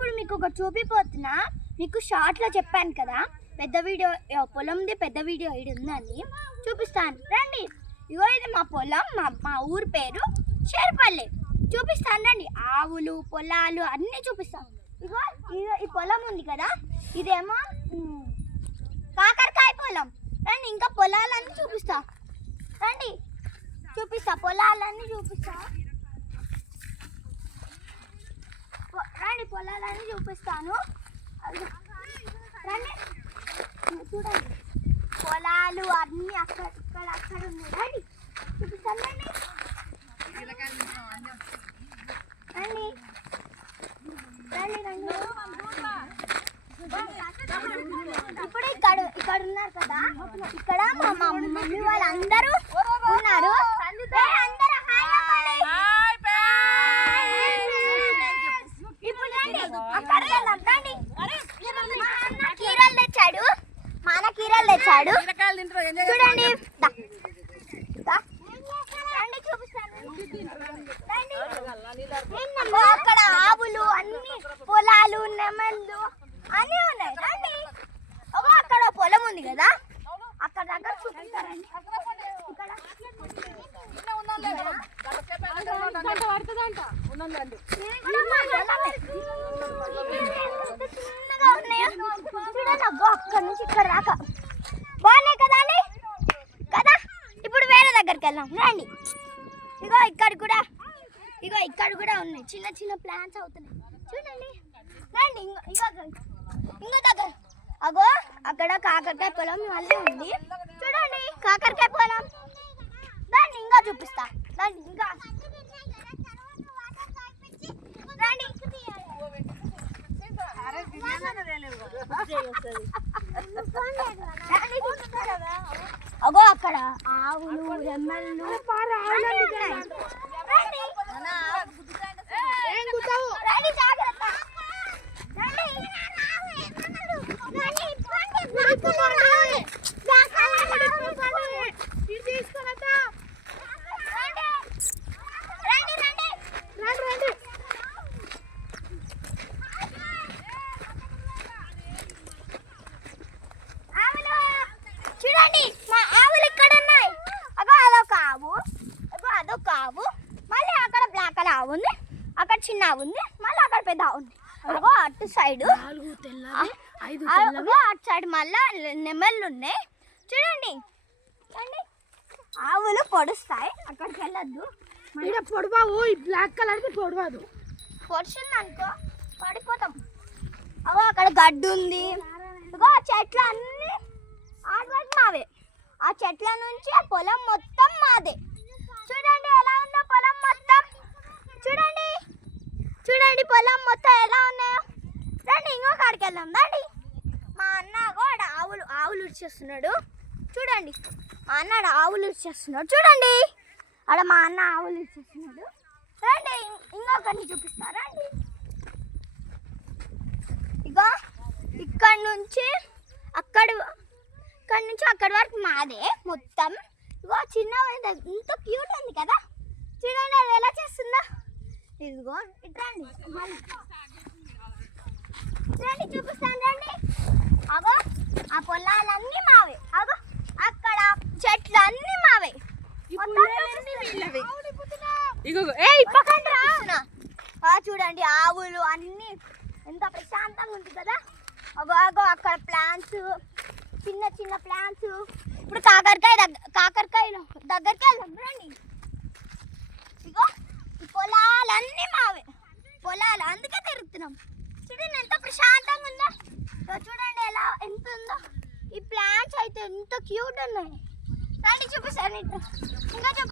ఇప్పుడు మీకు ఒక చూపిపోతున్నా. మీకు షార్ట్లో చెప్పాను కదా పెద్ద వీడియో పొలంది పెద్ద వీడియో ఇది ఉందని చూపిస్తాను రండి. ఇగో ఇది మా పొలం, మా ఊరి పేరు షేర్పల్లి. చూపిస్తాను రండి. ఆవులు పొలాలు అన్నీ చూపిస్తాను. ఇగో ఈ పొలం ఉంది కదా, ఇదేమో కాకరకాయ పొలం. రండి ఇంకా పొలాలన్నీ చూపిస్తా రండి. చూపిస్తా పొలాలన్నీ చూపిస్తా రండి. పొలాలన్నీ చూపిస్తాను రండి. చూడండి పొలాలు అన్నీ అక్కడ ఉన్నాయి. రండి చూపిస్తాను రండి. రండి రండి రండి. ఇప్పుడు ఇక్కడ ఉన్నారు కదా, ఇక్కడ మా మమ్మీ వాళ్ళందరూ ఉన్నారు. ఇప్పుడు రండి అక్కడికి వెళ్దాం రండి. కీరలు తెచ్చాడు, మా అన్న కీరలు తెచ్చాడు చూడండి. రండి చూపిస్తాను. అక్కడ ఆవులు అన్ని పొలాలు నెమళ్ళు అన్నీ ఉన్నాయి. రండి అక్కడ పొలం ఉంది కదా, అక్కడ దగ్గర చూపిస్తారండి. అక్కడ నుంచి ఇక్కడ రాక బాగున్నాయి కదా అండి కదా. ఇప్పుడు వేరే దగ్గరికి వెళ్దాం రండి. ఇగో ఇక్కడ కూడా ఉన్నాయి చిన్న చిన్న ప్లాంట్స్ అవుతున్నాయి చూడండి. రండి ఇంకో దగ్గర అగో అక్కడ కాకరకాయ పొలం మళ్ళీ ఉంది చూడండి. కాకరకాయ పొలం దాన్ని ఇంకా చూపిస్తా దాన్ని ఇంకా రండి. అగో అక్కడ ఆవులు రెమ్మలు జాగ్రత్త. చూడండి మా ఆవులు ఇక్కడ ఉన్నాయి. అగో అదొక ఆవు, అదొక ఆవు, మళ్ళీ అక్కడ బ్లాక్ కలర్ ఆవు ఉంది, అక్కడ చిన్న ఆవు ఉంది, మళ్ళీ అక్కడ పెద్ద ఆవు ఉంది. అగో అటు సైడ్ అటు సైడ్ మళ్ళీ నెమళ్ళు ఉన్నాయి చూడండి. ఆవులు పొడుస్తాయి, అక్కడికి వెళ్ళొద్దు. పొడవావు, ఈ బ్లాక్ కలర్ది పొడవదు. పొడిచింది అనుకో పడిపోతాం. అగో అక్కడ గడ్డి ఉంది. అగో ఆ చెట్లు అన్నీ ఆడవాటి మావే. ఆ చెట్ల నుంచి ఆ పొలం మొత్తం మాదే. చూడండి ఎలా ఉందో పొలం మొత్తం. చూడండి చూడండి పొలం మొత్తం ఎలా ఉన్నాయో. రండి ఇంకో కాడికి వెళ్దాం రండి. మా అన్న కూడా ఆవులు ఇచ్చేస్తున్నాడు చూడండి. మా అన్న ఆవులు ఇచ్చేస్తున్నాడు చూడండి. అక్కడ మా అన్న ఆవులు ఇచ్చేస్తున్నాడు. రండి ఇంకొకరిని చూపిస్తా రండి. ఇక ఇక్కడ నుంచి అక్కడి వరకు మాదే మొత్తం. ఇగో చిన్న ఇంత క్యూట్ ఉంది కదా చూడండి, అది ఎలా చేస్తుందా. ఇదిగో ఇట్రండి రండి చూపిస్తాను రండి. అగో ఆ పొలాలన్నీ మావే, అగో అక్కడ చెట్లు అన్నీ మావే. చూడండి ఆవులు అన్నీ ఎంత ప్రశాంతంగా ఉంది కదా. అగో అక్కడ ప్లాంట్స్, చిన్న చిన్న ప్లాంట్స్. ఇప్పుడు కాకరకాయ దగ్గరికి వెళ్దాం రండి. ఇగో ఈ పొలాలన్నీ మావే పొలాలు, అందుకే తిరుగుతున్నాం. చూడండి ఎంత ప్రశాంతంగా ఉందో. చూడండి ఎంత ఉందో. ఈ ప్లాంట్స్ అయితే ఎంత క్యూట్ ఉన్నాయి. రండి చూపిస్తాను ఇంకా